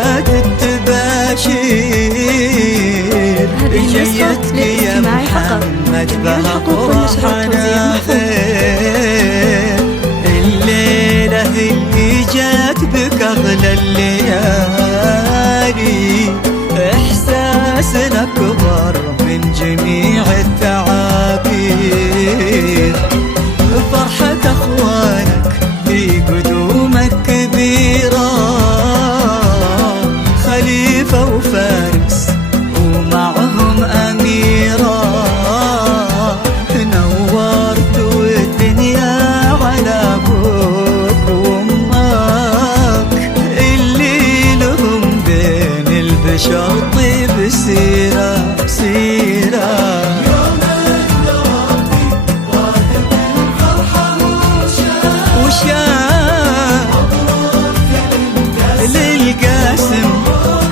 جات التباشير جيتك يا محمد بها فرحنا غير الليلة اللي جات بك أغلى الليالي إحساسنا أكبر من جميع التعابير فرحة أخوانك في قدومك كبيرة خليفة وفارس ومعهم أميرة نورت الدنيا على أبوك وأمك اللي لهم بين البشر طيب سيرة سيرة للقاسم.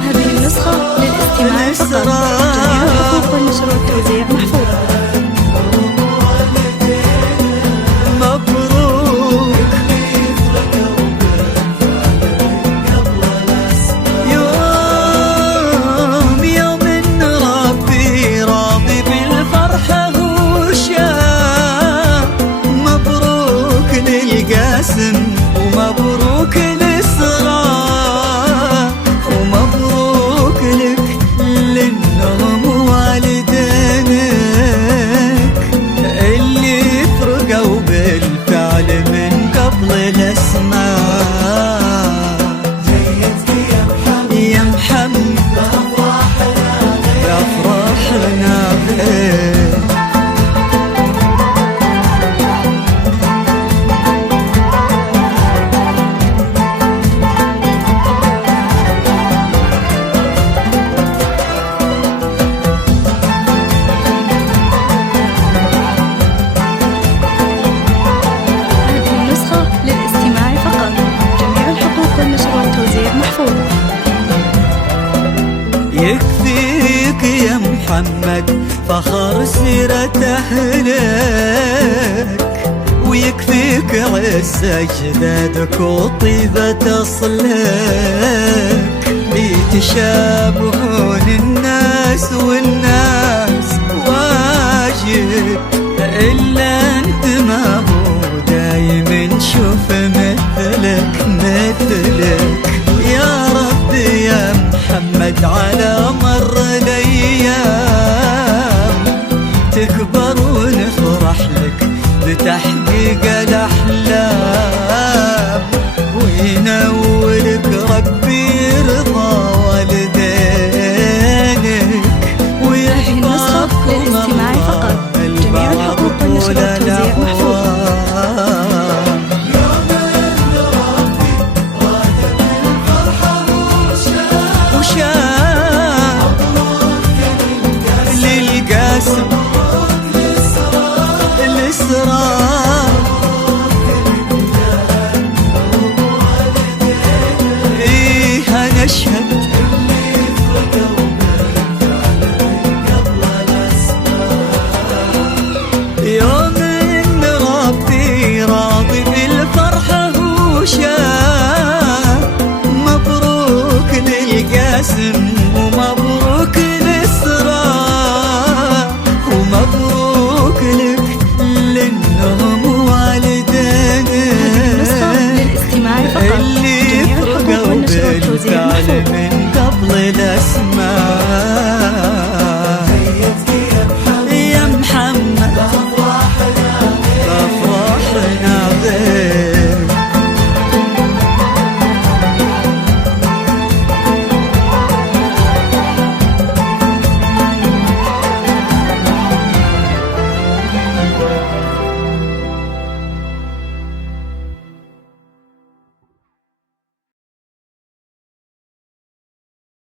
هذه النسخة للاستماع فقط. جميع الحقوق والنشر والتوزيع محفوظة. مبروك يوم ربي راضي بالفرحة وشاء مبروك للقاسم ومبروك للإسراء ومبروك لك لأنهم والدينك اللي فرقوا بالفعل من قبل الأسماء يا محمد أفراحنا غير يكفيك يا محمد فخر سيرة أهلك ويكفيك عز أجدادك وطيبة أصلك لتشابهون الناس والناس واجب إلا أنت ما هو دايم نشوف مثلك مثلك يا رب يا محمد على مر الأيام تكبر ونفرح لك بتحقيق الأحلام وينولك ربي رضا والدينك ويحفظك للاستماع فقط. جميع الحقوق والنشر والتوزيع محفوظة. للقاسم الإسراء إيه هنشهد يوم إن ربي راضي بالفرحة وشاء مبروك للقاسم ومبروك للإسراء ومبروك لك لأنهم والدينك اللي فرقوا بالفعل من قبل الأسماء